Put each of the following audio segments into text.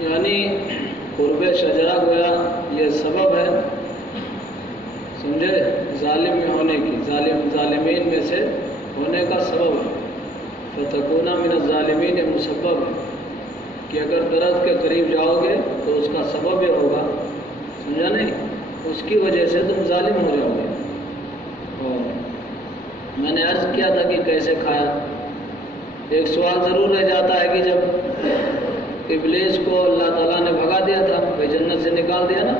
یعنی قرب شجرہ گویا یہ سبب ہے، سمجھے، ظالم میں ہونے کی، ظالمین میں سے ہونے کا سبب ہے۔ فتکون من الظالمین یہ مسبب ہے کہ اگر درخت کے قریب جاؤ گے تو اس کا سبب یہ ہوگا، سمجھا نہیں، اس کی وجہ سے تم ظالم ہو جاؤ گے۔ اور میں نے عرض کیا تھا کہ کیسے کھایا۔ ایک سوال ضرور رہ جاتا ہے کہ جب ابلیس کو اللہ تعالیٰ نے بھگا دیا تھا، بھائی جنت سے نکال دیا نا،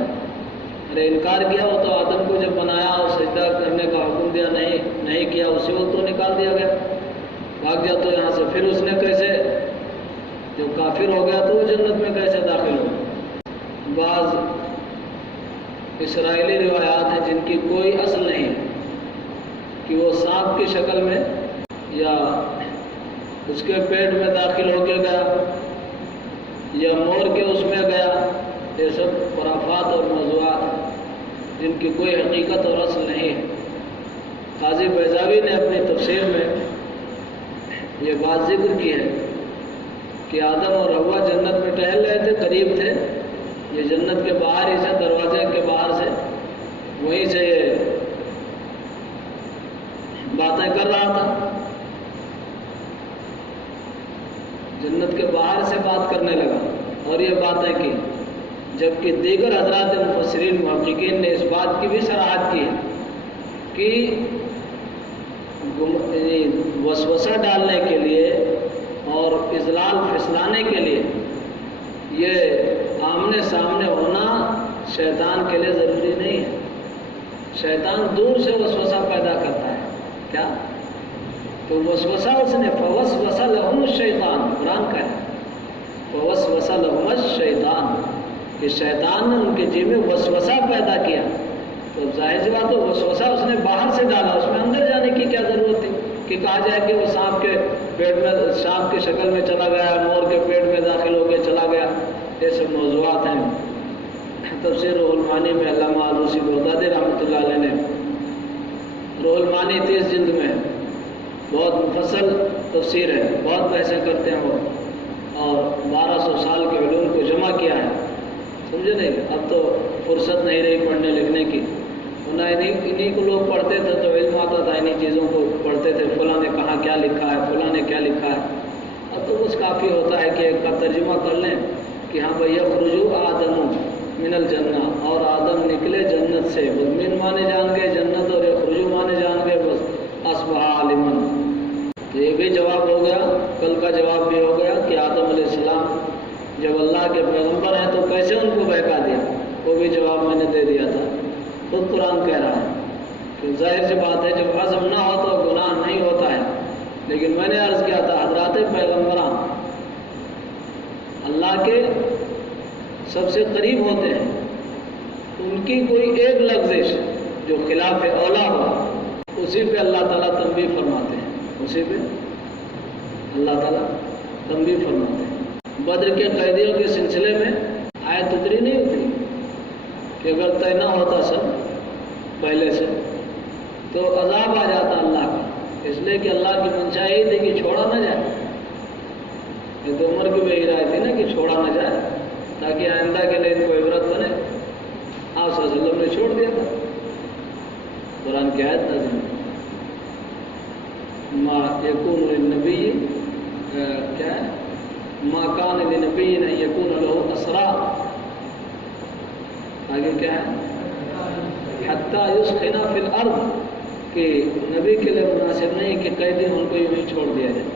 ارے انکار کیا ہو تو آدم کو جب بنایا اور سجدہ کرنے کا حکم دیا، نہیں کیا، اسی وقت تو نکال دیا گیا، بھاگ جا تو یہاں سے۔ پھر اس نے کیسے، جب کافر ہو گیا تو وہ جنت میں کیسے داخل ہو؟ بعض اسرائیلی روایات ہیں جن کی کوئی اصل نہیں ہے کہ وہ سانپ کی شکل میں یا اس کے پیٹ میں داخل ہو کے گیا یا مور کے اس میں گیا، یہ سب خرافات اور موضوعات جن کی کوئی حقیقت اور اصل نہیں ہے۔ قاضی بیضاوی نے اپنی تفسیر میں یہ بات ذکر کی ہے کہ آدم اور حوا جنت میں ٹہل رہے تھے، قریب تھے، یہ جنت کے باہر ہی سے، دروازے کے باہر سے، وہیں سے یہ باتیں کر رہا تھا، جنت کے باہر سے بات کرنے لگا اور یہ باتیں کی۔ جبکہ دیگر حضرات مفسرین محققین نے اس بات کی بھی صراحت کی ہے کہ وسوسہ ڈالنے کے لیے اور اضلال پھسلانے کے لیے یہ آمنے سامنے ہونا شیطان کے لیے ضروری نہیں ہے۔ شیطان دور سے وسوسہ پیدا کرتا ہے، کیا تو وسوسہ اس نے فوسوس لہم الشیطان، قرآن کا ہے، فوسوس لہم الشیطان، کہ شیطان نے ان کے جی میں وسوسہ پیدا کیا، تو ظاہر سی بات ہے وسوسہ اس نے باہر سے ڈالا، اس میں اندر جانے کی کیا ضرورت تھی کہ کہا جائے کہ وہ سانپ کے پیٹ میں، سانپ کی شکل میں چلا گیا، مور کے پیٹ میں داخل ہو کے چلا گیا۔ یہ سب موضوعات ہیں۔ تفسیر روح المعانی میں علامہ آلوسی بغدادی رحمۃ اللہ علیہ نے، روح المعانی 30 جلد میں بہت مفصل تفسیر ہے، بہت بحثیں کرتے ہیں وہ، اور 1200 سال کے علوم کو جمع کیا ہے، سمجھے نہیں۔ اب تو فرصت نہیں رہی پڑھنے لکھنے کی، ورنہ انہیں کو لوگ پڑھتے تھے تو علم آتا تھا، انہیں چیزوں کو پڑھتے تھے، فلاں نے کہاں کیا لکھا ہے، فلاں نے کیا لکھا ہے۔ اب تو بس کافی ہوتا ہے کہ ایک کا ترجمہ کر لیں کہ ہاں بھئی یخرج آدم من الجنہ، اور آدم نکلے جنت سے، بس من مانے جان گئے جنت اور یخرج مانے جان گئے بس اصبح عالما۔ تو یہ بھی جواب ہو گیا، کل کا جواب بھی ہو گیا کہ آدم علیہ السلام جب اللہ کے پیغمبر ہیں تو کیسے ان کو بہکا دیا، وہ بھی جواب میں نے دے دیا تھا۔ خود قرآن کہہ رہا ہے کہ ظاہر سی بات ہے جب عزم نہ ہو تو گناہ نہیں ہوتا ہے، لیکن میں نے عرض کیا تھا حضرات پیغمبران اللہ کے سب سے قریب ہوتے ہیں، ان کی کوئی ایک لفظ جو خلاف اولا ہو اسی پہ اللہ تعالیٰ تنبیہ فرماتے ہیں، اسی پہ اللہ تعالیٰ تنبیہ فرماتے ہیں۔ بدر کے قیدیوں کے سلسلے میں آیت اتری نہیں ہوتی کہ اگر طے نہ ہوتا سب پہلے سے تو عذاب آ جاتا اللہ کا، اس لیے کہ اللہ کی منشا یہی تھی کہ چھوڑا نہ جائے۔ یہ تو عمر کی وہی رائے تھی نا کہ چھوڑا نہ جائے تاکہ آئندہ کے لیے ان کو عبرت بنے۔ آپ صلی اللہ علیہ وسلم نے چھوڑ دیا تھا، قرآن کی آیت نازل ما یکون للنبی کیا ہے، ما کان لنبی ان یکون له اسرا، آگے کیا ہے، حتی یسخن فی الارض، کہ نبی کے لیے مناسب نہیں کہ قیدی ان کو یوں ہی چھوڑ دیا جائے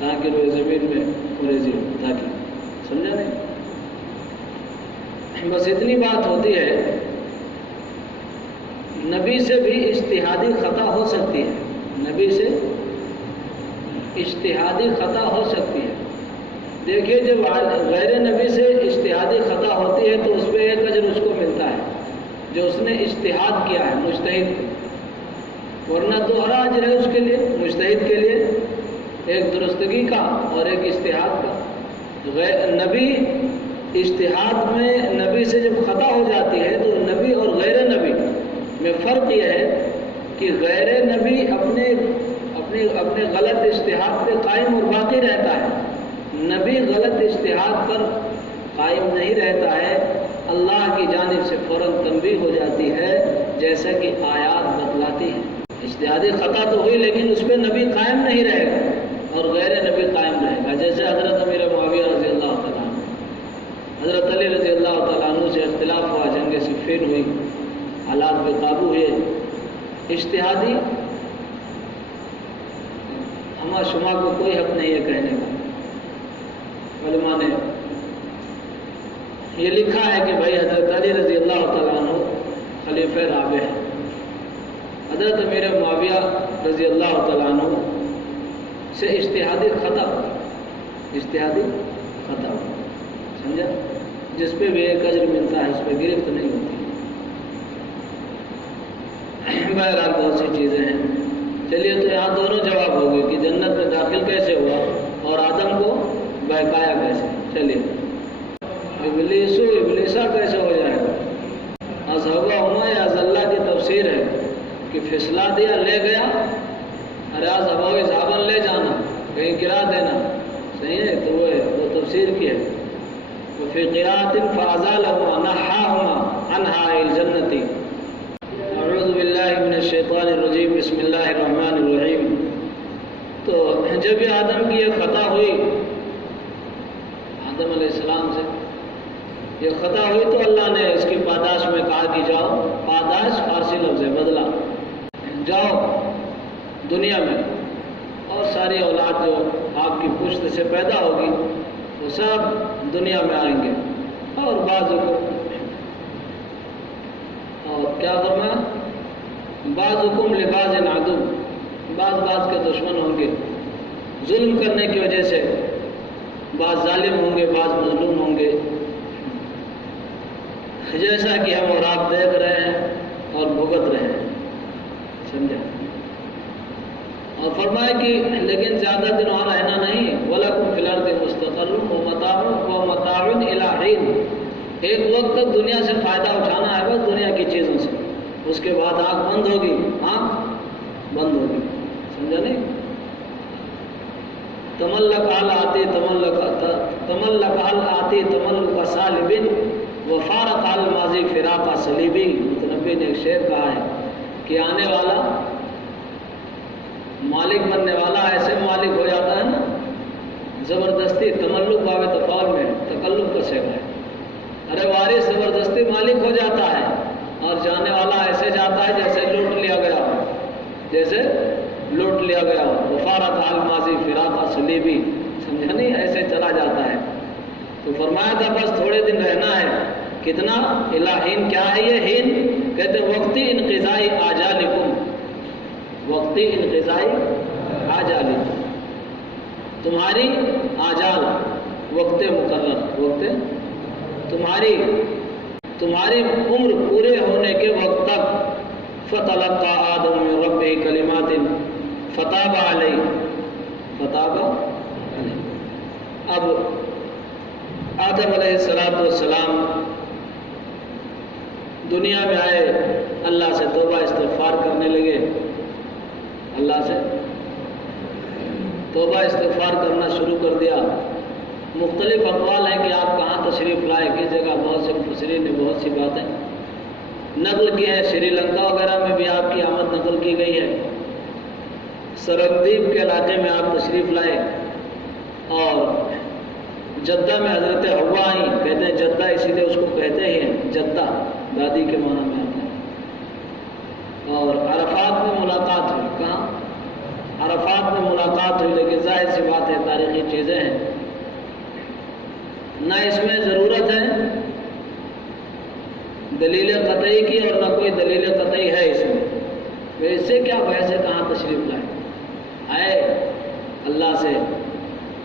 تاکہ روئے زمین میں ریزی ہو، تاکہ، سمجھا نہیں۔ بس اتنی بات ہوتی ہے، نبی سے بھی اجتہادی خطا ہو سکتی ہے، نبی سے اجتہادی خطا ہو سکتی ہے۔ دیکھیے جب غیر نبی سے اجتہادی خطا ہوتی ہے تو اس پہ ایک اجر اس کو ملتا ہے جو اس نے اجتہاد کیا ہے، مجتہد کو، ورنہ دوہرا اجر ہے اس کے لیے، مجتہد کے لیے ایک درستگی کا اور ایک اجتہاد کا۔ نبی اجتہاد میں نبی سے جب خطا ہو جاتی ہے تو نبی اور غیر نبی میں فرق یہ ہے کہ غیر نبی اپنے غلط اجتہاد پہ قائم اور باقی رہتا ہے، نبی غلط اجتہاد پر قائم نہیں رہتا ہے، اللہ کی جانب سے فوراً تنبیہ ہو جاتی ہے، جیسا کہ آیات بتلاتی ہیں۔ اجتہادی خطا تو ہوئی لیکن اس پہ نبی قائم نہیں رہے گا اور غیر نبی قائم رہے گا۔ جیسے حضرت امیر معاویہ رضی اللہ تعالیٰ عنہ، حضرت علی رضی اللہ تعالیٰ عنہ سے اختلاف ہوا، جنگ صفین ہوئی، حالات پہ قابو ہوئے، اجتہادی ہما شما کو کوئی حق نہیں ہے کہنے کا۔ علماء نے یہ لکھا ہے کہ بھائی حضرت علی رضی اللہ تعالیٰ عنہ خلیفہ رابع ہے، حضرت امیر معاویہ رضی اللہ تعالیٰ عنہ سے اجتہادی خطا سمجھا، جس پہ بھی ایک اجر ملتا ہے، اس پہ گرفت نہیں ہوتی۔ بہرحال بہت سی چیزیں ہیں۔ چلیے تو یہاں دونوں جواب ہو گئے کہ جنت میں داخل کیسے ہوا اور آدم کو بہکایا کیسے۔ چلیے ابلیسا کیسے ہو جائے گا؟ اصحابہ ہما یا اللہ کی تفسیر ہے کہ پھسلا دیا لے گیا، ارے ابو صابن لے جانا، کہیں گرا دینا، صحیح ہے، تو وہ تفسیر کی ہے۔ وفی قراءۃ فازالہما نحاہما عنہا الجنۃ۔ اعوذ باللہ من الشیطان الرجیم، بسم اللہ الرحمن الرحیم۔ تو جب یہ آدم کی یہ خطا ہوئی، آدم علیہ السلام سے یہ خطا ہوئی، تو اللہ نے اس کی پاداش میں کہا کہ جاؤ، پاداش فارسی لفظ ہے، بدلہ، جاؤ دنیا میں اور ساری اولاد جو آپ کی پشت سے پیدا ہوگی وہ سب دنیا میں آئیں گے، اور بعض اور کیا فرمایا، بعضکم لبعض عدو، بعض کے دشمن ہوں گے، ظلم کرنے کی وجہ سے بعض ظالم ہوں گے، بعض مظلوم ہوں گے، جیسا کہ ہم اور آپ دیکھ رہے ہیں اور بھگت رہے ہیں، سمجھا۔ اور فرمایا کہ لیکن زیادہ دن وہاں رہنا نہیں، وَلَكُمْ فِي الْأَرْضِ مُسْتَقَرٌّ وَمَتَاعٌ إِلَىٰ حِينٍ، ایک وقت تک دنیا سے فائدہ اٹھانا ہے، بس دنیا کی چیزوں سے، اس کے بعد آنکھ بند ہوگی، سمجھا نہیں؟ تملک آتی تملک سالبن وفارق الماضی فراق صلیبی۔ متنبی نے ایک شعر کہا ہے کہ آنے والا مالک بننے والا ایسے مالک ہو جاتا ہے نا، زبردستی تملک باوے تفعول میں تکلف کا صیغہ ہے، ارے وارث زبردستی مالک ہو جاتا ہے، اور جانے والا ایسے جاتا ہے جیسے لوٹ لیا گیا ہو، وفارق الماضی فراق صلیبی، سمجھا نہیں، ایسے چلا جاتا ہے۔ تو فرمایا تھا بس تھوڑے دن رہنا ہے، کتنا؟ الہین، کیا ہے یہ ہین؟ کہتے وقتی انقضائی آجالکم، وقتی انقضائی آجالکم، تمہاری آجال وقت مقرر، تمہاری عمر پورے ہونے کے وقت تک، فتلقى آدم من ربه کلمات فتاب علیہ۔ اب آدم علیہ السلام دنیا میں آئے، اللہ سے توبہ استغفار کرنے لگے، اللہ سے توبہ استغفار کرنا شروع کر دیا۔ مختلف اقوال ہیں کہ آپ کہاں تشریف لائے، کس جگہ، بہت سے مفسرین نے بہت سی باتیں نقل کی ہے، سری لنکا وغیرہ میں بھی آپ کی آمد نقل کی گئی ہے، سرندیپ کے علاقے میں آپ تشریف لائے، اور جدہ میں حضرت حوا آئیں، کہتے ہیں جدہ اسی لیے اس کو کہتے ہی ہیں، جدہ دادی کے معنی میں آتا ہے، اور عرفات میں ملاقات ہوئی، کہاں؟ عرفات میں ملاقات ہوئی، لیکن ظاہر سی بات ہے تاریخی چیزیں ہیں، نہ اس میں ضرورت ہے دلیل قطعی کی اور نہ کوئی دلیل قطعی ہے اس میں، ویسے کیا ویسے کہاں تشریف لائے، آئے اللہ سے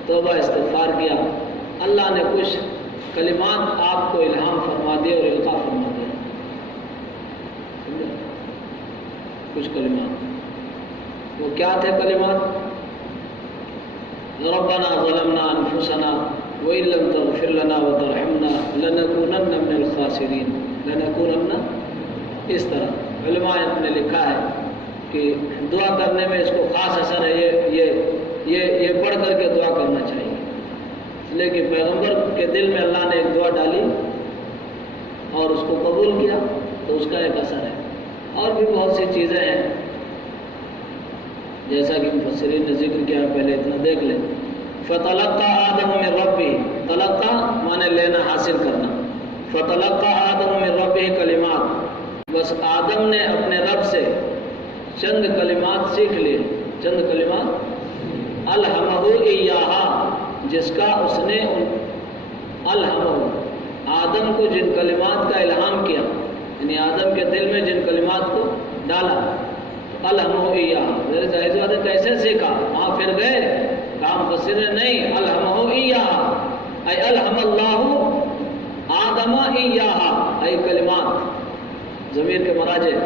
توبہ استغفار کیا، اللہ نے کچھ کلمات آپ کو الہام فرما دیے اور القاء فرما دیا، کچھ کلمات، وہ کیا تھے کلمات؟ ربنا ظلمنا انفسنا وَإِن لَّمْ تَغْفِرْ لَنَا وَتَرْحَمْنَا لَنَكُونَنَّ مِنَ الْخَاسِرِينَ، لَنَكُونَنَّ، اس طرح علماء نے لکھا ہے کہ دعا کرنے میں اس کو خاص اثر ہے، یہ پڑھ کر کے دعا کرنا چاہیے، اس لیے کہ پیغمبر کے دل میں اللہ نے ایک دعا کو قبول کیا تو اس کا ایک اثر ہے۔ اور بھی بہت سی چیزیں ہیں جیسا کہ مفسرین نے ذکر کیا، پہلے اتنا دیکھ لیں۔ فتلقى آدم من ربه، تلقى مانے لینا، حاصل کرنا۔ فتلقى آدم من ربه کلمات، بس آدم نے اپنے رب سے چند کلمات سیکھ لیے، چند کلمات الہمہ ایہا، جس کا اس نے الہمہ آدم کو جن کلمات کا الہام کیا، یعنی آدم کے دل میں جن کلمات کو ڈالا، الہمہ ایہا، میرے جائز والے کیسے سیکھا؟ وہاں پھر گئے، کام مفسر نے نہیں، الہمہ ایہا ای الہم اللہ آدم ایہا ای کلمات، ضمیر کے مراجع،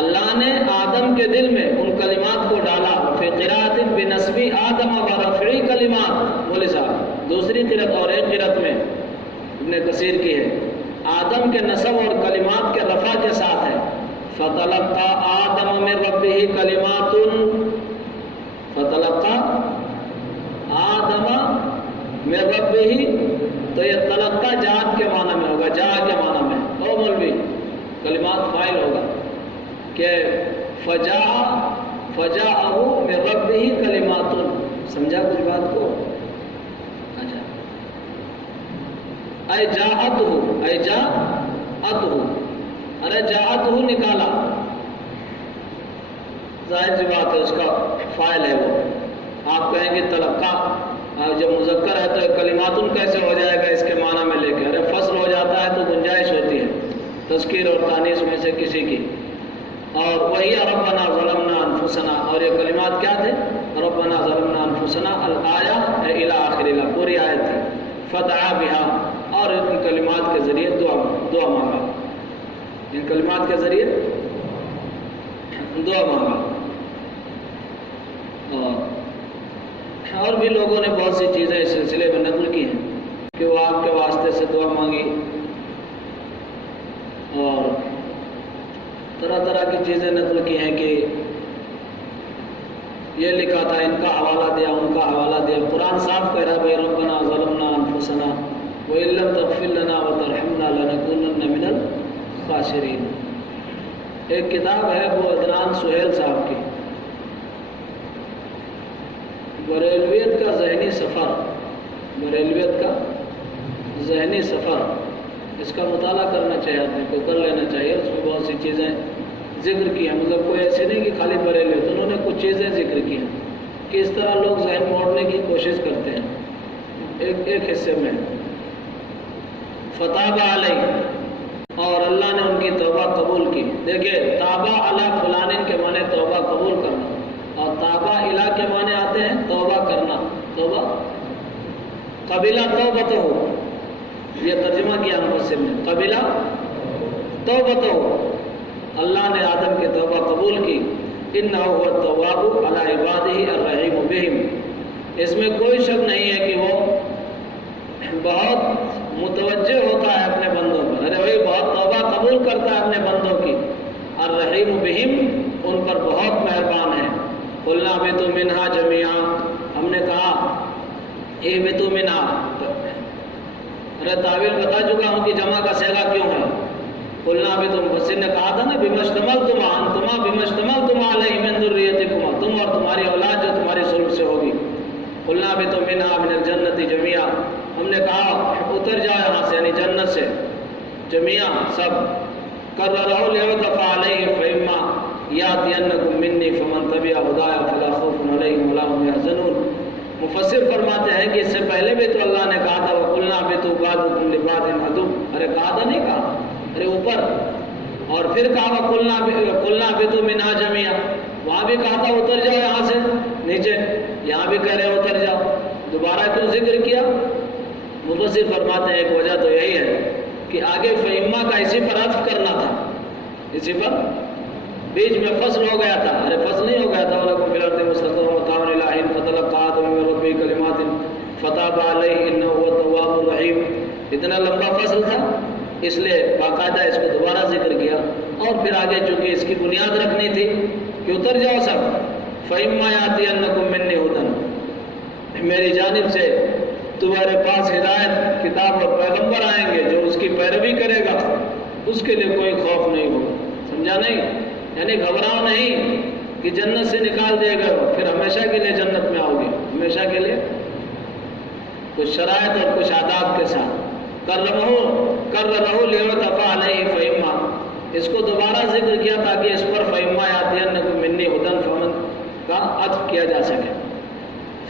اللہ نے آدم کے دل میں ان کلمات کو ڈالا۔ فی قراءۃ بنصب آدم و رفع کلمات، بولے صاحب دوسری قرأت اور ایک قرأت میں ابن کثیر کی ہے، آدم کے نصب اور کلمات کے رفع کے ساتھ ہے۔ فتلقى آدم من ربه کلمات، فتلقى آدم من ربه، تو یہ تلقى جات کے معنی میں ہوگا، جا کے معنی میں، او مولوی کلمات فاعل ہوگا کہ فجاءہ من ربہ کلمات، سمجھا کچھ بات کو؟ اچھا، اے جاءتہ، ارے جاءتہ نکالا، ظاہر سی بات ہے اس کا فاعل ہے وہ، آپ کہیں گے تلقا، جب مذکر ہے تو کلماتن کیسے ہو جائے گا اس کے معنی میں لے کے؟ ارے فصل ہو جاتا ہے تو گنجائش ہوتی ہے تذکیر اور تانیث میں سے کسی کی۔ اور وہی ربنا ظلمنا انفسنا، اور یہ کلمات کیا تھے؟ ربنا ظلمنا انفسنا الآیہ الی آخر، پوری آیت تھی۔ فدعا بہا، اور ان کلمات کے ذریعے دعا مانگا، ان کلمات کے ذریعے دعا مانگا۔ اور بھی لوگوں نے بہت سی چیزیں اس سلسلے میں نقل کی ہیں کہ وہ آپ کے واسطے سے دعا مانگی، اور طرح طرح کی چیزیں نقل کی ہیں کہ یہ لکھا تھا، ان کا حوالہ دیا، ان کا حوالہ دیا۔ قرآن صاف کہہ رہا ہے بھائی ربنا ظلمنا انفسنا وَإِن لَّمْ تَغْفِرْ لَنَا وَتَرْحَمْنَا لَنَكُونَنَّ مِنَ الْخَاسِرِينَ۔ ایک کتاب ہے وہ عدنان سہیل صاحب کی، بریلویت کا ذہنی سفر، بریلویت کا ذہنی سفر، اس کا مطالعہ کرنا چاہیے آدمی کو، کر لینا چاہیے۔ اس میں بہت سی چیزیں ذکر کی ہیں، مطلب کوئی ایسی نہیں کہ خالی بریلویت، انہوں نے کچھ چیزیں ذکر کی ہیں کہ اس طرح لوگ ذہن موڑنے کی کوشش کرتے ہیں۔ ایک حصے میں فتاب علیہ، اور اللہ نے ان کی توبہ قبول کی۔ دیکھیں تابہ علی فلان کے معنی توبہ قبول کرنا، اور تابہ الی کے معنی آتے ہیں توبہ کرنا، توبہ قبیلہ توبتہ ہو، یہ ترجمہ کیا مفسر نے، قبیلہ توبتہ ہو، اللہ نے آدم کی توبہ قبول کی۔ انہ هو التواب علی عبادہ الرحیم بہم، اس میں کوئی شک نہیں ہے کہ وہ بہت متوجہ ہوتا ہے اپنے بندوں پر، ارے وہی بہت توبہ قبول کرتا ہے اپنے بندوں کی، الرحیم بہم، ان پر بہت مہربان ہے۔ قلنا اہبطوا منہا جمیعا، ہم نے کہا اہبطوا منہا، ارے تعویل بتا چکا ہوں کہ جمع کا صیغہ کیوں ہے۔ قلنا اہبطوا، مفسر نے کہا تھا نا بما اشتملتم انتما بما اشتملتم علیہ من ذریتکما، تم اور تمہاری اولاد جو تمہاری صلب سے ہوگی۔ قلنا اہبطوا منہا من الجنۃ جمیعا، ہم نے کہا اتر جاؤ یہاں سے، یعنی جنت سے، جمیعا سب۔ کررہ لیعطف علیہ فإما یأتینکم منی فمن تبع ہدایا فلا خوف علیہم ولا هم یحزنون۔ مفسر فرماتے ہیں کہ اس سے پہلے بھی تو اللہ نے کہا تھا وَقُلْنَا اهْبِطُوا بَعْضُكُمْ لِبَعْضٍ عَدُوٌّ، ارے کہا تھا نہیں کہا، ارے اوپر، اور پھر کہا وَقُلْنَا اهْبِطُوا مِنْهَا جَمِيعًا، وہاں بھی کہا تھا اتر جاؤ یہاں سے نیچے، یہاں بھی کہہ رہے ہیں اتر جاؤ، دوبارہ کیوں ذکر کیا؟ مفسر فرماتے ہیں ایک وجہ تو یہی ہے کہ آگے فہما کا اسی پر عطف کرنا تھا، اسی پر، بیچ میں فصل ہو گیا تھا، ارے فصل نہیں ہو گیا تھا، وَلَكُمْ فِي الْأَرْضِ مُسْتَقَرٌّ وَمَتَاعٌ إِلَىٰ حِينٍ فَتَلَقَّىٰ آدَمُ مِن رَّبِّهِ كَلِمَاتٍ فَتَابَ عَلَيْهِ إِنَّهُ هُوَ التَّوَّابُ الرَّحِيمُ۔ اتنا لمبا فصل تھا اس لیے باقاعدہ اس کو دوبارہ ذکر کیا، اور پھر آگے چونکہ اس کی بنیاد رکھنی تھی کہ اتر جاؤ سب، فَإِمَّا يَأْتِيَنَّكُم مِّنِّي هُدًى، میری جانب سے تمہارے پاس ہدایت کتاب اور پیغمبر آئیں گے جو اس کی پیروی کرے گا اس کے لیے کوئی خوف نہیں ہوگا. سمجھا نہیں؟ یعنی گھبراؤ نہیں کہ جنت سے نکال دے گا پھر ہمیشہ کے لیے جنت میں آؤ گے. ہمیشہ کے لیے کچھ شرائط اور کچھ آداب کے ساتھ. کر رہو لیوتفا علیہ فہما، اس کو دوبارہ ذکر کیا تاکہ اس پر فہما یاتینکم منی ہدن فمن کا عطف کیا جا سکے.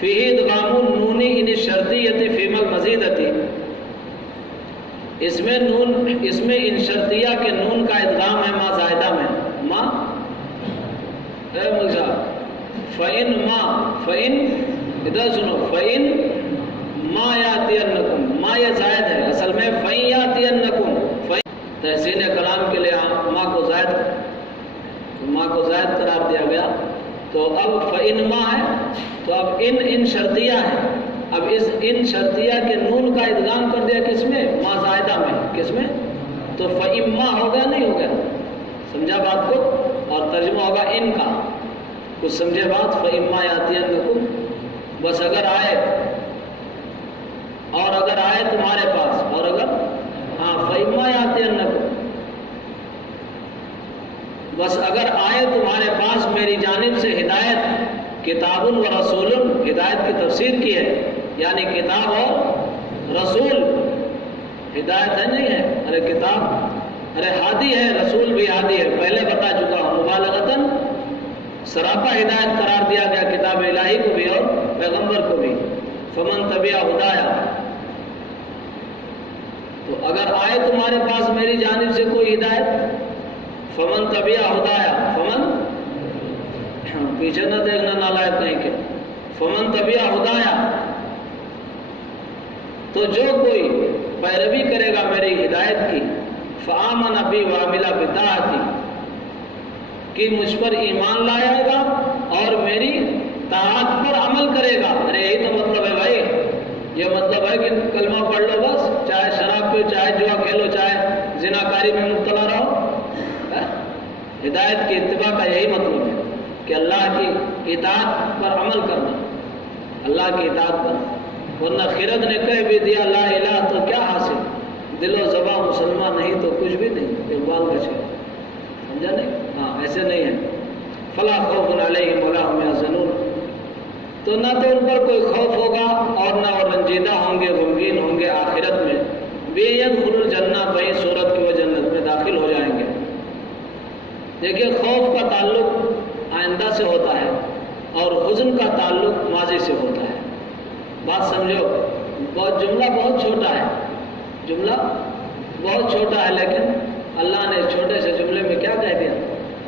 فیہ ادغام النون ان الشرطیۃ فیما المزیدۃ، اس میں ان شرطیہ کے نون کا ادغام ہے ما زائدہ میں. ما اے ملزا فإن ادھر سنو، فإن ما یاتینکم، ما یہ زائد ہے اصل میں، فإن یاتینکم تحسین کلام کے لیے ما کو زائد قرار دیا گیا. تو اب فإن ما ہے تو اب ان شرطیہ ہے. اب اس ان شرطیہ کے نون کا ادغام کر دیا کس میں؟ ما زائدہ میں. کس میں؟ تو فإن ما ہو گیا نہیں ہو گیا؟ سمجھا بات کو؟ اور ترجمہ ہوگا ان کا. کچھ سمجھے بات؟ فإن ما یاتینکم، بس اگر آئے تمہارے پاس، اور اگر فإن ما یاتینکم، بس اگر آئے تمہارے پاس میری جانب سے ہدایت، کتاب و رسول، ہدایت کی تفسیر کی ہے یعنی کتاب اور رسول. ہدایت ہے نہیں ہے، ارے کتاب، ارے ہادی ہے، رسول بھی ہادی ہے، پہلے بتا چکا ہوں. مبالغتاً سراپا ہدایت قرار دیا گیا کتاب الہی کو بھی اور پیغمبر کو بھی. فمن تبع ہدایا، تو اگر آئے تمہارے پاس میری جانب سے کوئی ہدایت، فمن تبع ہدایا، فمن پیچھے نہ دیکھنا نالائق نہیں کہ فمن تبع ہدایا، تو جو کوئی پیروی کرے گا میری ہدایت کی، فآمن بی وعمل بطاعتی، کہ مجھ پر ایمان لائے گا اور میری طاعت پر عمل کرے گا. ارے یہی تو مطلب ہے بھائی. یہ مطلب ہے کہ کلمہ پڑھ لو بس، چاہے شراب پیو، چاہے جوا کھیلو، چاہے زناکاری میں مبتلا رہو. ہدایت کی اتباع کا یہی مطلب ہے کہ اللہ کی اطاعت پر عمل کرنا، اللہ کی اطاعت پر. ورنہ خرد نے کہہ بھی دیا لا الہ تو کیا حاصل، دل و زبان مسلمان نہیں تو کچھ بھی نہیں. اقبال کا شعر، سمجھا نہیں؟ ایسے نہیں ہے. فلا خوف علیہم ولا هم یحزنون، تو نہ تو ان پر کوئی خوف ہوگا اور نہ وہ رنجیدہ ہوں گے، غمگین ہوں گے آخرت میں. بے يدخل الجنہ، بھائی صورت کی وہ جنت میں داخل ہو جائیں گے. دیکھیے خوف کا تعلق آئندہ سے ہوتا ہے اور حزن کا تعلق ماضی سے ہوتا ہے. بات سمجھو، جملہ بہت چھوٹا ہے، جملہ بہت چھوٹا ہے، لیکن اللہ نے چھوٹے سے جملے میں کیا کہہ دیا؟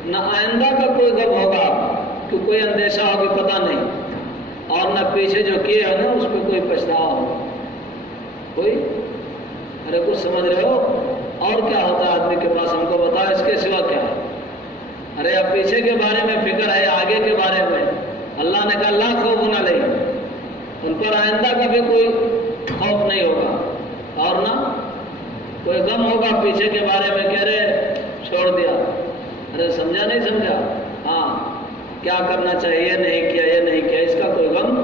نہ آئندہ کا کوئی غم ہوگا کہ کوئی اندیشہ ہوگی پتہ نہیں، اور نہ پیچھے جو کیے ہیں نا اس پہ کوئی پچھتاوا ہو. کوئی ارے کچھ سمجھ رہے ہو؟ اور کیا ہوتا ہے آدمی کے پاس؟ ہم کو بتاؤ اس کے سوا کیا ہے؟ ارے اب پیچھے کے بارے میں فکر ہے، آگے کے بارے میں اللہ نے کہا لا خوف علیہم، ان پر آئندہ کا بھی کوئی خوف نہیں ہوگا اور نہ کوئی غم ہوگا پیچھے کے بارے میں. کہہ رہے چھوڑ دیا، ارے سمجھا نہیں سمجھا؟ کیا کرنا چاہیے، یہ نہیں کیا، یہ نہیں کیا، اس کا کوئی غم.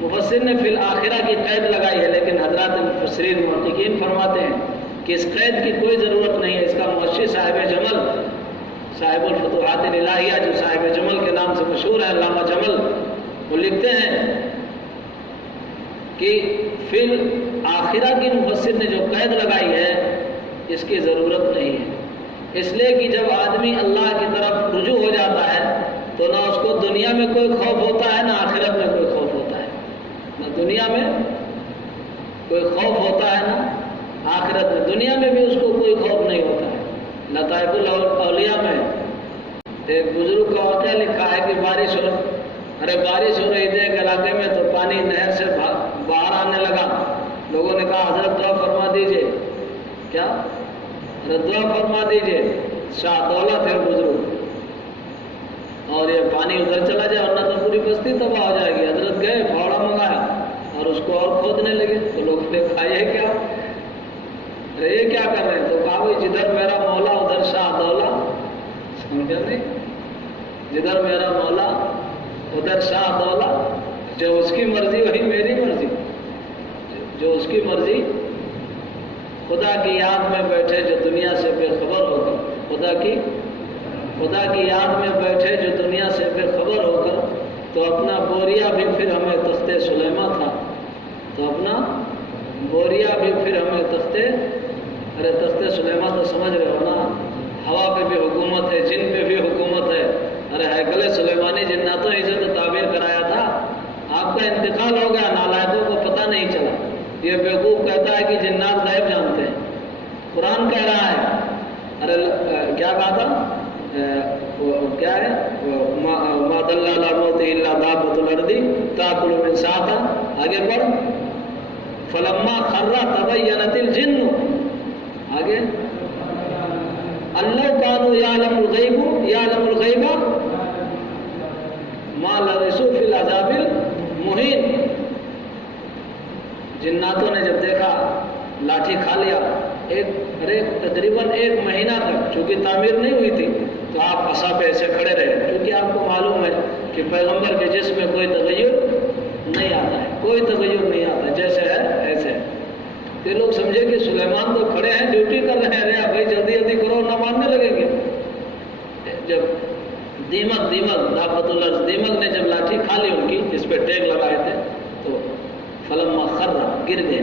مفسر نے فی الآخرہ کی قید لگائی ہے، لیکن حضرات مفسرین محققین فرماتے ہیں کہ اس قید کی کوئی ضرورت نہیں ہے. اس کا موشی صاحب جمل، صاحب الفتوحات الالہیہ، جو صاحب جمل کے نام سے مشہور ہے، علامہ جمل، وہ لکھتے ہیں کہ فی الآخرہ کی مفسر نے جو قید لگائی ہے اس کی ضرورت نہیں ہے. اس لیے کہ جب آدمی اللہ کی طرف رجوع ہو جاتا ہے تو نہ اس کو دنیا میں کوئی خوف ہوتا ہے، نہ آخرت میں کوئی خوف ہوتا ہے. نہ دنیا میں کوئی خوف ہوتا ہے، نہ آخرت میں. دنیا میں بھی اس کو کوئی خوف نہیں ہوتا ہے. لطائف الاولیاء میں ایک بزرگ کا واقعہ لکھا ہے کہ بارش ہو رہی تھی ایک علاقے میں، تو پانی نہر سے باہر آنے لگا. لوگوں نے کہا حضرت دعا فرما دیجئے. کیا؟ حضرت دعا فرما دیجئے. شاہ دولت ہے بزرگ، اور یہ پانی ادھر چلا جائے ورنہ تو پوری بستی تباہ ہو جائے گی. حضرت گئے، پھاوڑا منگایا اور اس کو اور کھودنے لگے. تو لوگ نے کہا یہ کیا، ارے یہ کیا کر رہے ہیں؟ تو کہا بھائی جدھر میرا مولا ادھر شاہ دولا. سمجھا نہیں؟ جدھر میرا مولا ادھر شاہ دولا. جو اس کی مرضی وہی میری مرضی، جو اس کی مرضی خدا کی یاد میں بیٹھے جو دنیا سے بے خبر ہو کر، خدا کی یاد میں بیٹھے جو دنیا سے بے خبر ہو کر، تو اپنا بوریا بھی پھر ہمیں تخت سلیماں تھا، تو اپنا بوریا بھی پھر ہمیں تخت سلیماں تو سمجھ رہے ہو نا، ہوا پہ بھی حکومت ہے، جن پہ بھی حکومت ہے۔ ارے ہیکل سلیمانی جناتوں ہی سے تو تعبیر کرایا تھا، آپ کا انتقال ہو گیا، نالائقوں کو پتہ نہیں چلا۔ یہ بیوقوف کہتا ہے کہ جنات غیب جانتے ہیں، قرآن کہہ رہا ہے، ارے کیا کہا تھا، کیا ہے، ما دل علی موتہ الا دابۃ الارض تاکل من ساعتہ، آگے پڑھ، فلما خر تبینت الجن، آگے اللہ کانوا یعلم الغیب ما لبثوا فی العذاب المہین۔ جناتوں نے جب دیکھا لاٹھی کھا لیا، تقریباً 1 مہینہ تک، چونکہ تعمیر نہیں ہوئی تھی تو آپ عصا پہ ایسے کھڑے رہے، کیونکہ آپ کو معلوم ہے کہ پیغمبر کے جسم میں کوئی تغیر نہیں آتا ہے، کوئی تغیر نہیں آتا، جیسے ہے ایسے ہے۔ یہ لوگ سمجھے کہ سلیمان تو کھڑے ہیں، ڈیوٹی کر رہے ہیں، بھائی جلدی جلدی کرو، نہ ماننے لگیں گے۔ جب دیمک دابۃ الارض، دیمک نے جب لاٹھی کھا لی ان کی، جس پہ ٹیگ لگائے تھے، تو فلما خر، گر گیا۔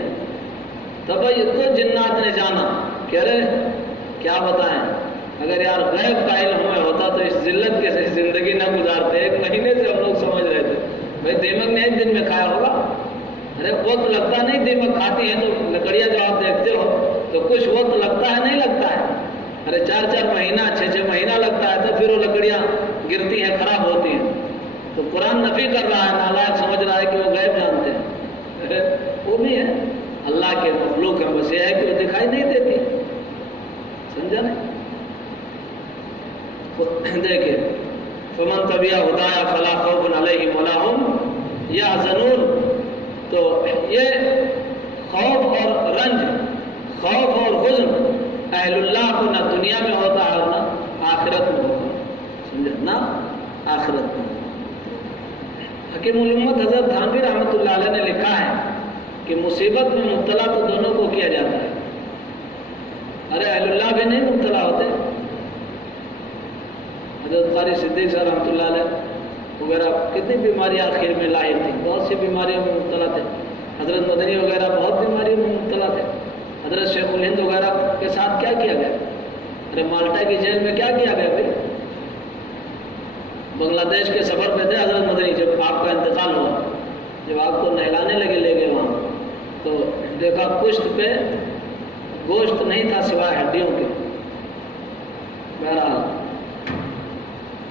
تب تو جنات نے جانا کہ ارے کیا بتائیں، اگر یار غیب کا علم ہمیں ہوتا تو اس ذلت کے زندگی نہ گزارتے۔ 1 مہینے سے ہم لوگ سمجھ رہے تھے بھائی دیمک نے 1 دن میں کھایا ہوگا، ارے وقت لگتا نہیں، دیمک کھاتی ہیں تو لکڑیاں جو آپ دیکھتے ہو تو کچھ وقت لگتا ہے، نہیں لگتا ہے، ارے 4 مہینہ 6 مہینہ لگتا ہے، تو پھر وہ لکڑیاں گرتی ہیں، خراب ہوتی ہیں۔ تو قرآن نفی کر رہا ہے، نالائق سمجھ رہا ہے کہ وہ غیب جانتے ہیں، وہ بھی ہے اللہ کے مخلوق ہے، بس یہ ہے کہ وہ دکھائی نہیں دیتی، سمجھا نہیں؟ دیکھیں، فمن تبع ہدایا فلا خوف علیہم ولا هم یحزنون۔ تو یہ خوف اور رنج، خوف اور حزن اہل اللہ کو نہ دنیا میں ہوتا ہے اور نہ آخرت میں ہوتا ہے، سمجھا نا، آخرت میں۔ حکیم الامت حضرت تھانوی رحمۃ اللہ علیہ نے لکھا ہے کہ مصیبت میں مبتلا تو دونوں کو کیا جاتا ہے، ارے اہل اللہ بھی نہیں مبتلا ہوتے۔ حضرت قاری صدیق صاحب رحمۃ اللہ علیہ وغیرہ کتنی بیماریاں آخر میں لاحق تھیں، بہت سی بیماریوں میں مبتلا تھے۔ حضرت مدنی وغیرہ بہت بیماریوں میں مبتلا تھے۔ حضرت شیخ الہند وغیرہ کے ساتھ کیا کیا گیا، ارے مالٹا کی جیل میں کیا کیا گیا بھائی، بنگلہ دیش کے سفر پہ تھے حضرت مدنی، جب آپ کا انتقال ہوا، جب آپ کو نہلانے لے گئے وہاں، تو دیکھا پشت پہ گوشت نہیں تھا سوائے ہڈیوں کے۔ بہرحال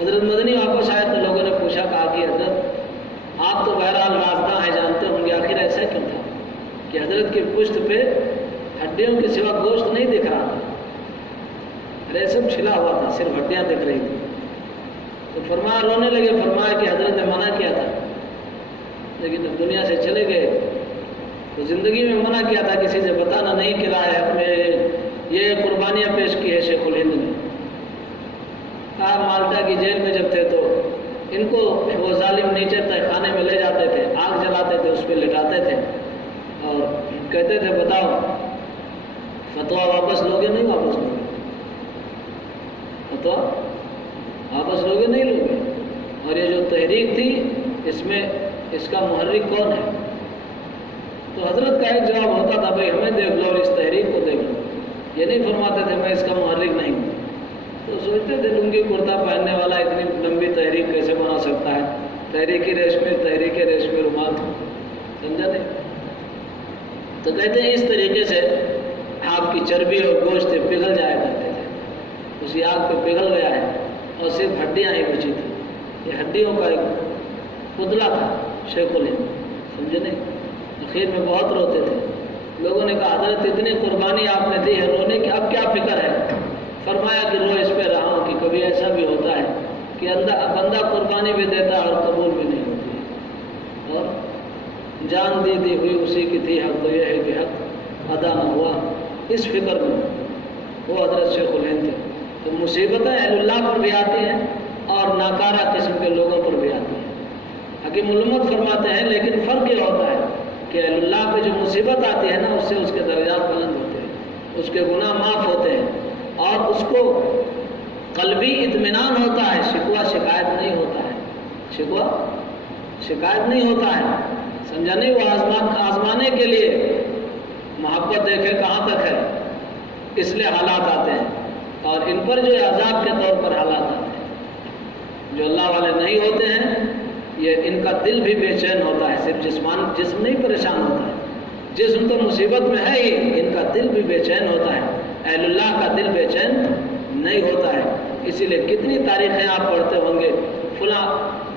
حضرت مدنی واپس آئے تو لوگوں نے پوچھا، کہا کہ حضرت آپ تو بہرحال رازداں ہیں، جانتے ہوں گے، آخر ایسا کیوں تھا کہ حضرت کی پشت پہ ہڈیوں کے سوا گوشت نہیں دکھ رہا تھا، ارے سب چھلا ہوا تھا، صرف ہڈیاں دکھ رہی تھی۔ تو فرمایا، رونے لگے، فرمایا کہ حضرت نے منع کیا تھا، لیکن جب دنیا سے چلے گئے تو زندگی میں منع کیا تھا کسی سے بتانا نہیں کہ رائے حق میں یہ قربانیاں پیش کی ہے شیخ الہند نے۔ کہا مالٹا کی جیل میں جب تھے تو ان کو وہ ظالم نیچے تک خانے میں لے جاتے تھے، آگ جلاتے تھے، اس پہ لٹاتے تھے اور کہتے تھے بتاؤ فتویٰ واپس لوگے نہیں واپس لوگے، فتویٰ واپس لوگے نہیں لوگے، اور یہ جو تحریک تھی اس میں اس کا محرک کون ہے؟ تو حضرت کا ایک جواب ہوتا تھا، بھائی ہمیں دیکھ لو اور اس تحریک کو دیکھ لو، یہ نہیں فرماتے تھے میں اس کا محرک نہیں ہوں۔ تو سوچتے تھے لنگی کرتا پہننے والا اتنی لمبی تحریک کیسے بنا سکتا ہے، تحریکی ریشمی رومال، سمجھا نہیں؟ تو کہتے ہیں اس طریقے سے آپ کی چربی اور گوشت پگھل جایا کرتے تھے، اسی آگ پہ پگھل گیا ہے اور صرف ہڈیاں ہی بچی تھیں۔ یہ ہڈیوں کا ایک پتلا تھا شیخ الہند، سمجھے نہیں؟ آخر میں بہت روتے تھے، لوگوں نے کہا حضرت اتنی قربانی آپ نے دی ہے، رونے کی اب کیا فکر ہے؟ فرمایا کہ رو اس پہ رہا ہوں کہ کبھی ایسا بھی ہوتا ہے کہ بندہ قربانی بھی دیتا ہے اور قبول بھی نہیں ہوتی، اور جان دی ہوئی اسی کی تھی حق، تو یہ ہے کہ حق ادا نہ ہوا، اس فکر میں وہ حضرت شیخ الہند تھے۔ تو مصیبتیں اہل اللہ پر بھی آتی ہیں اور ناکارہ قسم کے لوگوں پر بھی آتی ہیں۔ حکیم الامت فرماتے ہیں لیکن فرق یہ ہوتا ہے کہ اہل اللہ پہ جو مصیبت آتی ہے نا، اس سے اس کے درجات بلند ہوتے ہیں، اس کے گناہ معاف ہوتے ہیں اور اس کو قلبی اطمینان ہوتا ہے، شکوہ شکایت نہیں ہوتا ہے، شکوہ شکایت نہیں ہوتا ہے، سمجھا نہیں؟ وہ آزمانے کے لیے محبت دیکھے کہاں تک ہے، اس لیے حالات آتے ہیں، اور ان پر جو عذاب کے طور پر حالات آتے ہیں۔ جو اللہ والے نہیں ہوتے ہیں یہ ان کا دل بھی بے چین ہوتا ہے، صرف جسم نہیں پریشان ہوتا ہے، جسم تو مصیبت میں ہے ہی، ان کا دل بھی بے چین ہوتا ہے، اہل اللہ کا دل بے چین نہیں ہوتا ہے۔ اسی لیے کتنی تاریخیں آپ پڑھتے ہوں گے، فلاں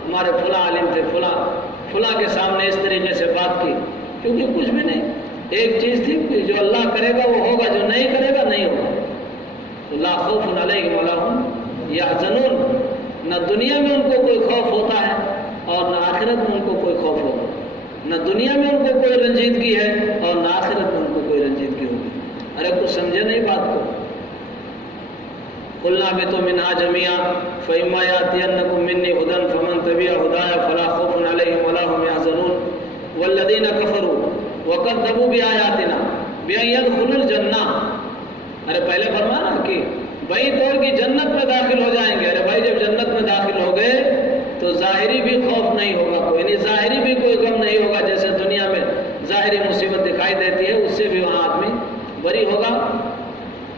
ہمارے فلاں عالم تھے، فلاں کے سامنے اس طریقے سے بات کی، کیونکہ کچھ بھی نہیں، ایک چیز تھی کہ جو اللہ کرے گا وہ ہوگا، جو نہیں کرے گا نہیں ہوگا۔ لا خوف علیہم ولا ہم یحزنون، نہ دنیا میں ان کو کوئی خوف ہوتا ہے اور نہ آخرت میں ان کو کوئی خوف ہوگا، نہ دنیا میں ان کو کوئی رنجیدگی ہے اور نہ آخرت میں ان کو کوئی رنجیدگی ہوگی۔ ارے کچھ سمجھے نہیں بات کو؟ قُلْنَا اهْبِطُوا مِنْهَا جَمِيعًا فَإِمَّا يَأْتِيَنَّكُم مِّنِّي هُدًى فَمَن تَبِعَ هُدَايَ فَلَا خَوْفٌ عَلَيْهِمْ وَلَا هُمْ يَحْزَنُونَ وَالَّذِينَ كَفَرُوا وَكَذَّبُوا بِآيَاتِنَا بِأَن يَدْخُلُوا الْجَنَّةَ، ارے پہلے فرمانا کہ بھائی توڑ کی جنت میں داخل ہو جائیں گے۔ ارے بھائی جب جنت میں داخل ہو گئے تو ظاہری بھی خوف نہیں ہوگا، کوئی نہیں، ظاہری بھی کوئی غم نہیں ہوگا، جیسے دنیا میں ظاہری مصیبت دکھائی دیتی ہے اس سے بھی وہاں آدمی بری ہوگا۔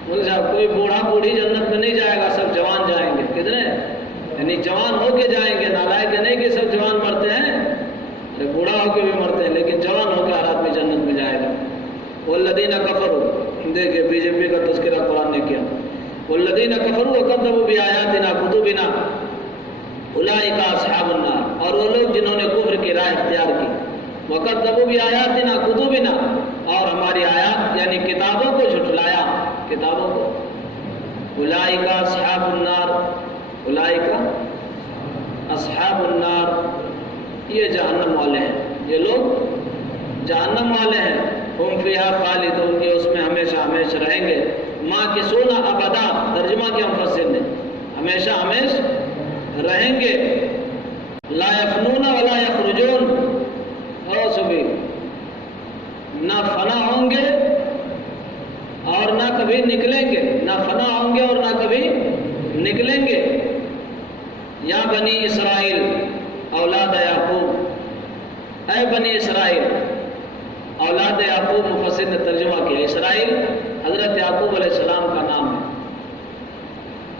مول صاحب کوئی بوڑھا بوڑھی جنت میں نہیں جائے گا، سب جوان جائیں گے، کتنے یعنی جوان ہو کے جائیں گے، نالائق نہیں کہ سب جوان مرتے ہیں، ارے بوڑھا ہو کے بھی مرتے ہیں، لیکن جوان ہو کے ہر آدمی جنت میں جائے گا۔ والذین کفروا، دیکھیں بی جے پی کا تذکرہ قرآن نے کیا، والذین کفروا وکذبوا بآیاتنا کتبنا اولئک اصحاب النار، اور وہ لوگ جنہوں نے کفر کی راہ اختیار کی، وکذبوا بآیاتنا کتبنا، اور ہماری آیات یعنی کتابوں کو جھٹلایا، کتابوں کو، اولئک اصحاب النار، اولئک اصحاب النار، یہ جہنم والے ہیں، یہ لوگ جہنم والے ہیں، ہم فیہا خالدون، یہ اس میں ہمیشہ ہمیشہ رہیں گے، ماکثون ابدا، ترجمہ کیا مفسر نے، ہمیشہ ہمیشہ رہیں گے، لا یفنون ولا یخرجون، او سبھی نہ فنا ہوں گے اور نہ کبھی نکلیں گے، نہ فنا ہوں گے اور نہ کبھی نکلیں گے۔ یا بنی اسرائیل اولاد یعقوب، اے بنی اسرائیل، اولاد یعقوب مفسر نے ترجمہ کیا، اسرائیل حضرت یعقوب علیہ السلام کا نام ہے۔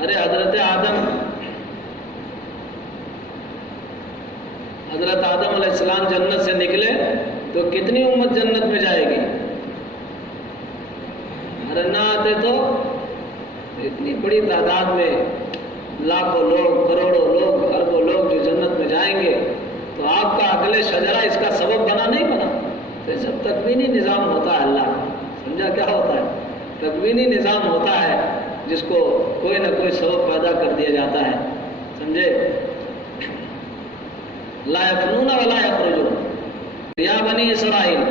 ارے حضرت آدم علیہ السلام جنت سے نکلے تو کتنی امت جنت میں جائے گی؟ ارے نہ آتے تو اتنی بڑی تعداد میں لاکھوں لوگ، کروڑوں لوگ، اربوں لوگ جو جنت میں جائیں گے، تو آپ کا عقل شجرہ اس کا سبب بنا نہیں بنا؟ تو یہ سب تکوینی نظام ہوتا ہے، اللہ سمجھا کیا ہوتا ہے؟ تکوینی نظام ہوتا ہے جس کو کوئی نہ کوئی سبب پیدا کر دیا جاتا ہے، سمجھے؟ لا یفنون ولا یخرجون، یا بنی اسرائیل،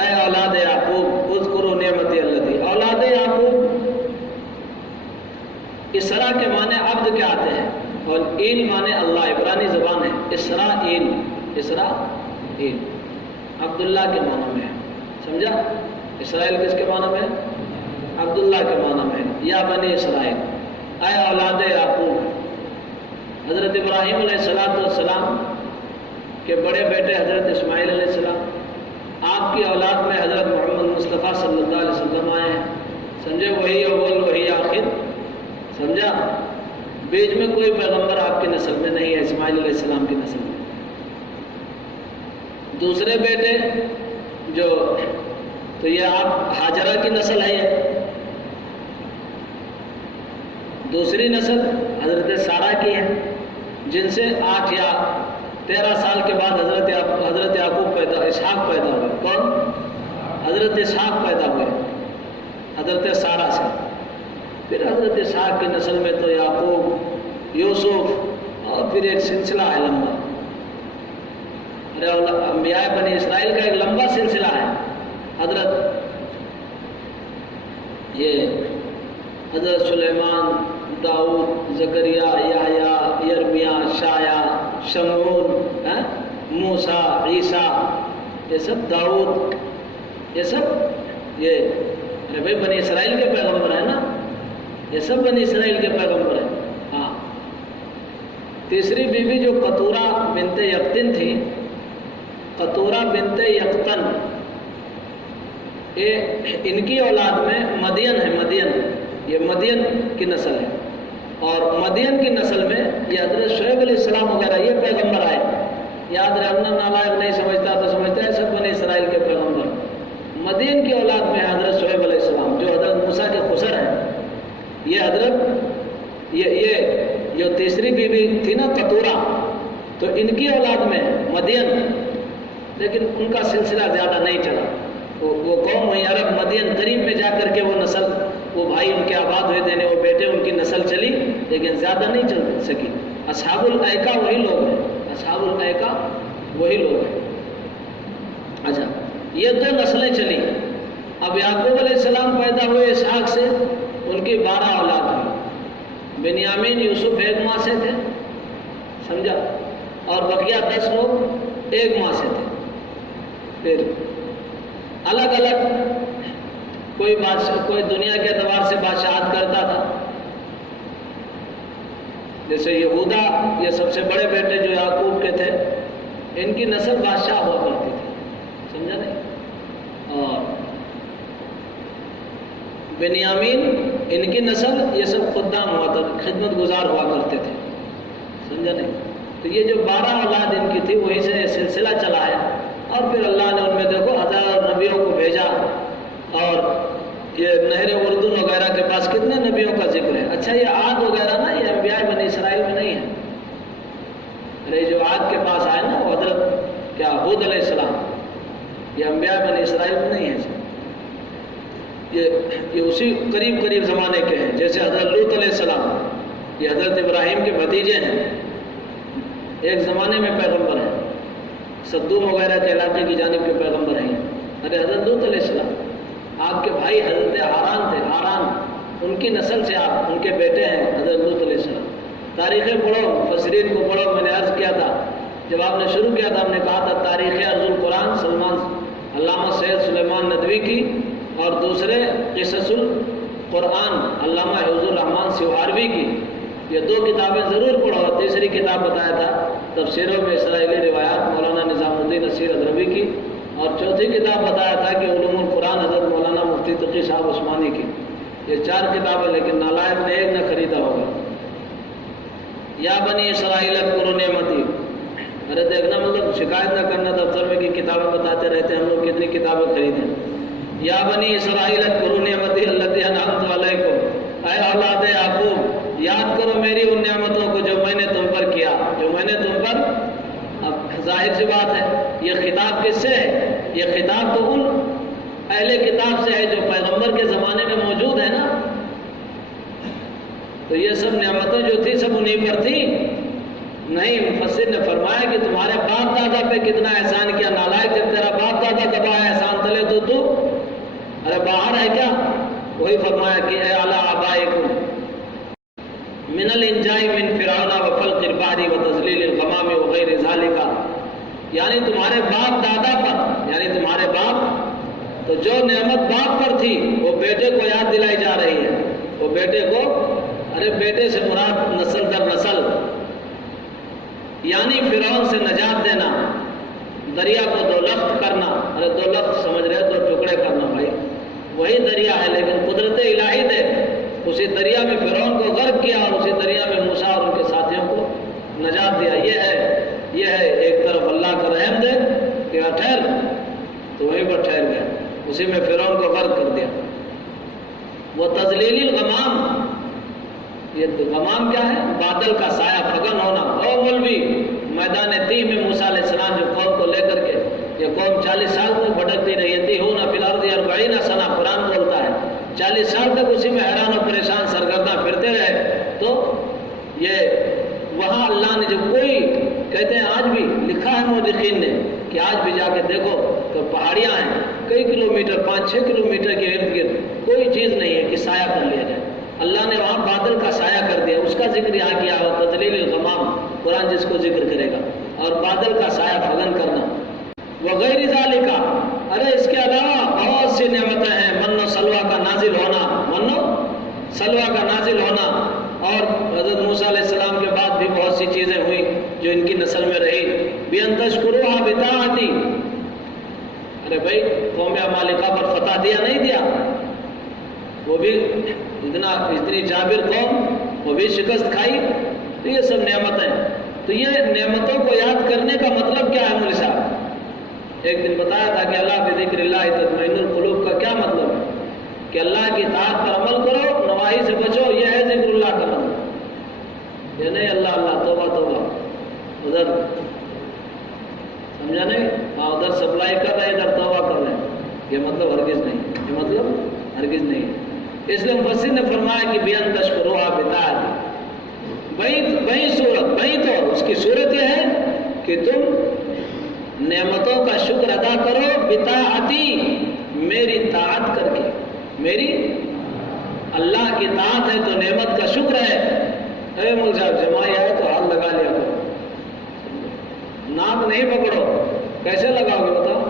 اے اولاد یعقوب، اذکروا نعمتی التی، اولاد یعقوب، اسرا کے معنی عبد کے آتے ہیں اور ایل معنی اللہ، عبرانی زبان ہے، اسرائیل، اسرائیل عبداللہ کے معنی میں ہے، سمجھا؟ اسرائیل کس کے معنی میں ہے؟ عبداللہ کے معنی میں ہے۔ یا بنی اسرائیل، اے اولاد یعقوب، حضرت ابراہیم علیہ السلام کے بڑے بیٹے حضرت اسماعیل علیہ السلام، آپ کی اولاد میں حضرت محمد مصطفیٰ صلی اللہ علیہ وسلم آئے ہیں، سمجھے؟ وہی اول وہی آخر، سمجھا؟ بیچ میں کوئی پیغمبر آپ کی نسل میں نہیں ہے، اسماعیل علیہ السلام کی نسل میں۔ دوسرے بیٹے جو تو یہ آپ ہاجرہ کی نسل ہے، یہ دوسری نسل حضرت سارہ کی ہے، جن سے 8 یا 13 سال کے بعد حضرت یعقوب اسحاق پیدا ہوئے۔ کون؟ حضرت اسحاق پیدا ہوئے حضرت سارہ سے۔ پھر حضرت اسحاق کی نسل میں تو یعقوب، یوسف، اور پھر ایک سلسلہ ہے لمبا، انبیاء بنی اسرائیل کا ایک لمبا سلسلہ ہے۔ حضرت سلیمان، داؤد، زکریا، یحییٰ، یرمیہ، شایا، شمعون، موسیٰ، عیسیٰ، یہ سب داؤد، یہ سب یہ ارے بھائی بنی اسرائیل کے پیغمبر ہیں نا، یہ سب بنی اسرائیل کے پیغمبر ہیں۔ ہاں، تیسری بیوی جو قطورہ بنت یقطن تھی، قطورہ بنت یقطن، یہ ان کی اولاد میں مدین ہے، مدین، یہ مدین کی نسل ہے، اور مدین کی نسل میں یہ حضرت شعیب علیہ السلام وغیرہ یہ پیغمبر آئے۔ یاد رہنا، نالائق نہیں سمجھتا تو سمجھتا ہے سب بنی اسرائیل کے پیغمبر۔ مدین کی اولاد میں حضرت شعیب علیہ السلام جو حضرت موسیٰ کے خسر ہیں، یہ حضرت یہ جو تیسری بیوی تھی نا قطورہ، تو ان کی اولاد میں مدین، لیکن ان کا سلسلہ زیادہ نہیں چلا۔ وہ قوم ہوئی عرب، مدین قریب میں جا کر کے وہ نسل، وہ بھائی ان کے آباد ہوئے تھے، وہ بیٹے ان کی نسل چلی، لیکن زیادہ نہیں چل سکی۔ اصحاب الایکہ وہی لوگ ہیں، اصحاب الایکہ وہی لوگ ہیں۔ اچھا، یہ دو نسلیں چلی۔ اب یعقوب علیہ السلام پیدا ہوئے اسحاق سے، ان کی 12 اولاد ہوئی۔ بنیامین یوسف ایک ماں سے تھے، سمجھا، اور بقیہ 10 لوگ ایک ماں سے تھے۔ پھر الگ الگ کوئی بادشاہ، کوئی دنیا کے اعتبار سے بادشاہت کرتا تھا، جیسے یہودا، یہ سب سے بڑے بیٹے جو یعقوب کے تھے، ان کی نسل بادشاہ ہوا کرتی تھی، سمجھا نہیں؟ اور بنیامین، ان کی نسل یہ سب خدام ہوا تھا، خدمت گزار ہوا کرتے تھے، سمجھا نہیں؟ تو یہ جو 12 اولاد ان کی تھی، وہیں سے سلسلہ چلا ہے، اور پھر اللہ نے ان میں دیکھو 1000 نبیوں کو بھیجا، اور یہ نہر اردن وغیرہ کے پاس کتنے نبیوں کا ذکر ہے۔ اچھا، یہ عاد وغیرہ نا، یہ انبیاء بنی اسرائیل میں نہیں ہے۔ ارے جو عاد کے پاس آئے نا، وہ حضرت کیا ہود علیہ السلام، یہ انبیاء بنی اسرائیل میں نہیں ہے۔ یہ اسی قریب قریب زمانے کے ہیں، جیسے حضرت لوط علیہ السلام، یہ حضرت ابراہیم کے بھتیجے ہیں، ایک زمانے میں پیغمبر ہیں، صدوم وغیرہ کے علاقے کی جانب کے پیغمبر ہیں۔ ارے حضرت لوط علیہ السلام، آپ کے بھائی حضرت ہاران تھے، ہاران، ان کی نسل سے آپ، ان کے بیٹے ہیں حضرت لوط علیہ السلام۔ تاریخیں پڑھو، مفسرین کو پڑھو، میں نے عرض کیا تھا جب آپ نے شروع کیا تھا، ہم نے کہا تھا تاریخ ارض القرآن سلمان علامہ سید سلیمان ندوی کی، اور دوسرے قصص القرآن علامہ حفظ الرحمان سیوہاروی کی، یہ 2 کتابیں ضرور پڑھو۔ تیسری کتاب بتایا تھا تفسیروں میں اسرائیلی روایات مولانا نظام الدین نصیر ادربی کی، اور چوتھی کتاب بتایا تھا کہ علوم القرآن حضرت مولانا مفتی تقی صاحب عثمانی کی۔ یہ 4 کتابیں، لیکن نالائق نے ایک نہ خریدا ہوگا۔ یا بنی اسرائیل اذکروا نعمتی، ارے دیکھنا، مطلب شکایت نہ کرنا دفتر میں کہ کتابیں بتاتے رہتے ہیں، ہم لوگ کتنی کتابیں خریدیں۔ یا بنی اسرائیل اذکروا نعمتی التی انعمت علیکم، اے اولاد یعقوب یاد کرو میری ان نعمتوں کو جو میں نے تم پر کیا، جو میں نے تم پر۔ اب ظاہر سی بات ہے، یہ خطاب کس سے ہے؟ یہ خطاب تو ان اہل کتاب سے ہے جو پیغمبر کے زمانے میں موجود ہے نا، تو یہ سب نعمتیں جو تھی سب انہی پر تھی؟ نہیں، مفسر نے فرمایا کہ تمہارے باپ دادا پہ کتنا احسان کیا، نالائق، جب تیرا باپ دادا دبا ہے احسان تلے تو ارے باہر ہے کیا؟ وہی فرمایا کہ اے اعلیٰ آبائکم من الانجاء من فرعون وفلق البحر وتذلیل الغمام وغیر ذالک، یعنی تمہارے باپ دادا پر، یعنی تمہارے باپ، تو جو نعمت باپ پر تھی وہ بیٹے کو یاد دلائی جا رہی ہے، وہ بیٹے کو، ارے بیٹے سے مراد نسل در نسل، یعنی فرعون سے نجات دینا، دریا کو 2 لخت کرنا، ارے 2 لخت سمجھ رہے 2 ٹکڑے کرنا، بھائی وہی دریا ہے، لیکن قدرت الہی نے اسی دریا میں فرعون کو غرق کیا، اور اسی دریا میں موسیٰ اور ان کے ساتھیوں کو نجات دیا۔ یہ ہے ایک طرف اللہ کا رحم دے کہ ٹھہر، تو وہیں پر ٹھہر گئے، اسی میں فرعون کو غرق کر دیا۔ وہ تذلیل الغمام، یہ غمام کیا ہے؟ بادل کا سایہ، پھگن ہونا۔ او مولوی، میدان تیہ میں موسیٰ علیہ السلام جو قوم کو لے کر کے، یہ قوم 40 سال تک بھٹکتی رہی ہے، تیہون فی الارض 40 سنہ، قرآن بولتا ہے 40 سال تک اسی میں حیران و پریشان سرگرداں پھرتے رہے، تو یہ وہاں اللہ نے جو کوئی، کہتے ہیں آج بھی لکھا ہے مورخین نے کہ آج بھی جا کے دیکھو تو پہاڑیاں ہیں کئی کلومیٹر، 5-6 کلومیٹر کے ارد گرد کوئی چیز نہیں ہے کہ سایہ کر لیا جائے۔ اللہ نے وہاں بادل کا سایہ کر دیا، اس کا ذکر یہاں کیا ہوا، تذلیل الغمام، قرآن جس کو ذکر کرے گا، اور بادل کا سایہ پھگن کرنا، وغیر ذالک، ارے اس کے علاوہ بہت سی نعمتیں ہیں، من و سلوہ کا سلوہ کا نازل ہونا، اور حضرت موسیٰ علیہ السلام کے بعد بھی بہت سی چیزیں ہوئیں جو ان کی نسل میں رہی. بِأَن تَشْكُرُوهَا بِطَاعَتِي. ارے بھائی قوم عمالقہ پر فتح دیا نہیں دیا؟ وہ بھی اتنی جابر قوم، وہ بھی شکست کھائی. تو یہ سب نعمتیں. تو یہ نعمتوں کو یاد کرنے کا مطلب کیا ہے مولوی صاحب؟ ایک دن بتایا تھا کہ اللہ بذکر اللہ تطمئن القلوب کا کیا مطلب ہے؟ کہ اللہ کی اطاعت پر عمل کرو، نواہی سے بچو، یہ ہے ذکر اللہ کا مطلب. یہ نہیں اللہ اللہ توبہ توبہ ادھر سمجھا نہیں؟ ہاں ادھر سپلائی کر رہے ادھر توبہ کر رہے ہیں، یہ مطلب ہرگز نہیں، یہ مطلب ہرگز نہیں ہے. اس لیے مفسر نے فرمایا کہ بِأَن تَشْكُرُوهَا بِطَاعَتِي. بئی صورت، بئی طور، اس کی صورت یہ ہے کہ تم نعمتوں کا شکر ادا کرو بِطَاعَتِي، میری طاعت کر کے. میری اللہ کی طاعت ہے تو نعمت کا شکر ہے. اے مول صاحب جمائی آئے تو ہاتھ لگا لیا کرو، ناک نہیں پکڑو. کیسے لگاؤ گے بتاؤ؟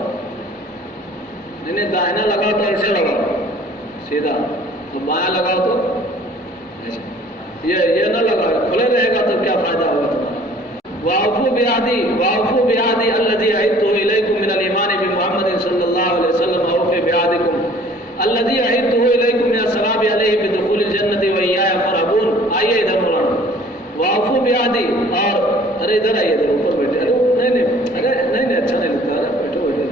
نہیں دائنا لگاؤ تو ایسے لگاؤ سیدھا، تو بایاں لگاؤ تو ایسے. یہ نہ لگاؤ، کھلے رہے گا تو کیا فائدہ ہوگا تمہارا. وَأَوْفُوا بِعَهْدِي الَّذِي عَهِدتُّ إِلَيْكُم مِّنَ الْإِيمَانِ بِمُحَمَّدٍ صلی اللہ علیہ وسلم. أَوْفُوا بِعَهْدِكُمْ الَّذِي عَهِدتُّ إِلَيْكُم مِّنَ الثَّوَابِ عَلَيْهِ بِدُخُولِ الْجَنَّةِ وَإِيَّايَ فَارْهَبُونِ. آئیے ادھر مولانا. وَأَوْفُوا بِعَهْدِي، اور ارے ادھر آئیے، ادھر اوپر بیٹھے. نہیں اچھا نہیں لگتا. بیٹھو ادھر.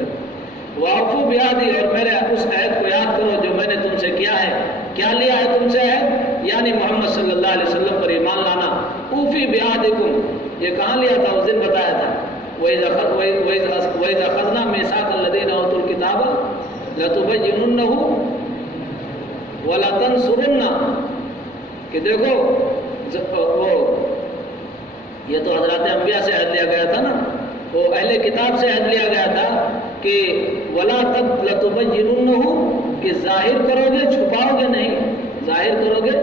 وَأَوْفُوا بِعَهْدِي، اور میرے اس عہد کو یاد کرو جو میں نے تم سے کیا ہے. کیا لیا ہے تم سے عہد؟ یعنی محمد صلی اللہ علیہ وسلم پر ایمان لانا. اوفی بعہدکم، یہ کہاں لیا تھا؟ اس دن بتایا تھا. وَإِذْ أَخَذْنَا مِيثَاقَ الَّذِينَ أُوتُوا الْكِتَابَ لَتُبَيِّنُنَّهُ وَلَتَنصُرُنَّهُ. کہ دیکھو وہ یہ تو حضرات انبیاء سے عہد لیا گیا تھا نا، وہ اہل کتاب سے عہد لیا گیا تھا کہ لَتُبَيِّنُنَّهُ، کہ ظاہر کرو گے چھپاؤ گے نہیں، ظاہر کرو گے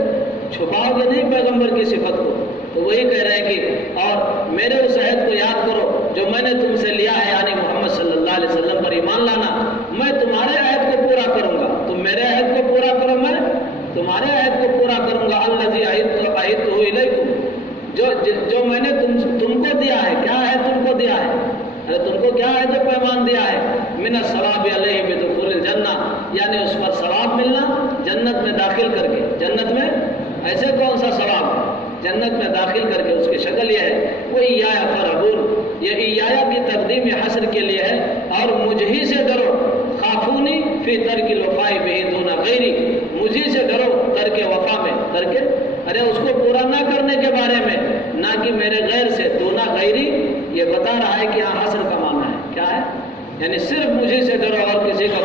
چھپاؤ گے نہیں پیغمبر کی صفت کو. تو وہی کہہ رہے ہیں کہ اور میرے اس عہد کو یاد کرو جو میں نے تم سے لیا ہے، یعنی محمد صلی اللہ علیہ وسلم پر ایمان لانا. میں تمہارے عہد کو پورا کروں گا، تم میرے عہد کو پورا کرو، میں تمہارے عہد کو پورا کروں گا. الذی عہدتہ الیکم، جو میں نے تم کو دیا ہے. کیا ہے تم کو دیا ہے؟ ارے تم کو کیا ہے جو پیمان دیا ہے؟ من الثواب علیہ بدخول الجنہ، یعنی اس پر ثواب ملنا جنت میں داخل کر کے. جنت میں ایسے کون سا ثواب؟ جنت میں داخل کر کے. اس کی شکل یہ ہے وہ ایایا فارہبون، یہ ایایا کی تقدیم حصر کے لیے ہے. اور مجھ ہی سے ڈرو، خافونی فی ترک الوفاء بہ دون غیری، مجھ ہی سے ڈرو ترک وفا میں، ترک ارے اس کو پورا نہ کرنے کے بارے میں، نہ کہ میرے غیر سے. دون غیری یہ بتا رہا ہے کہ یہاں حصر کا معنی ہے. کیا ہے؟ یعنی صرف مجھے سے ڈرو اور کسی کا